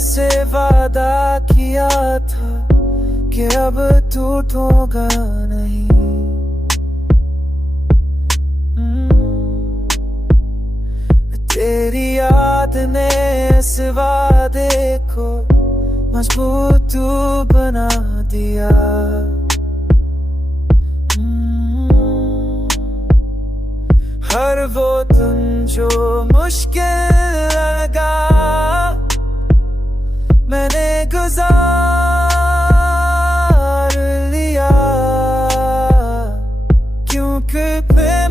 से वादा किया था कि अब टूटूंगा नहीं। तेरी याद ने इस वादे को मजबूत बना दिया। हर वो दिन जो मुश्किल लगा मैंने गुजार लिया, क्योंकि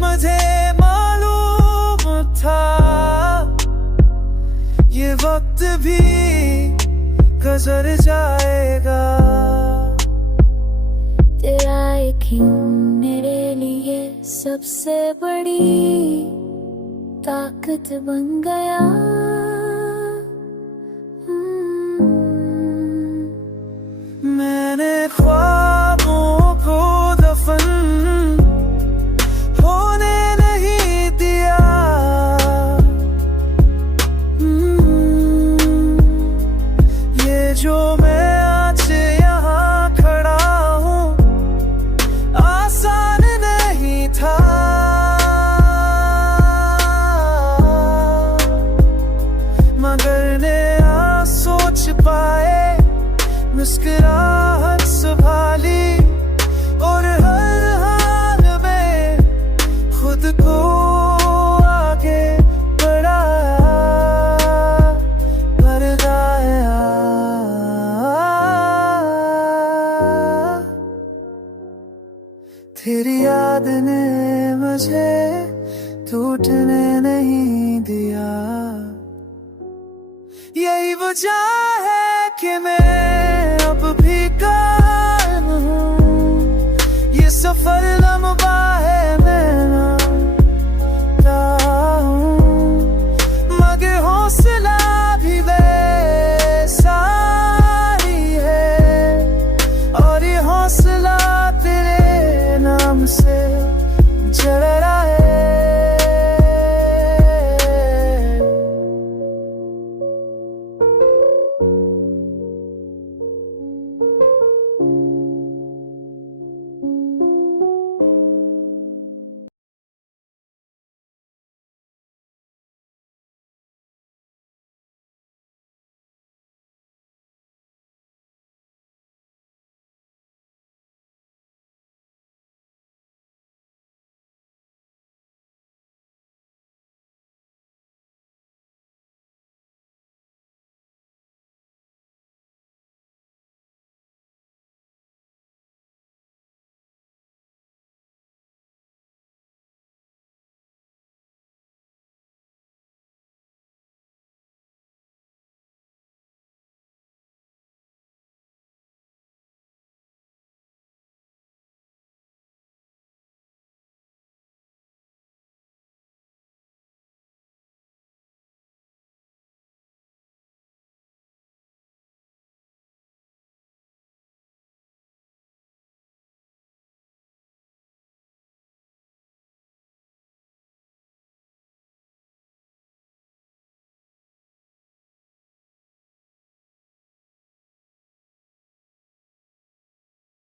मुझे मालूम था ये वक्त भी गुजर जाएगा। तेरा यकीन मेरे लिए सबसे बड़ी ताकत बन गया।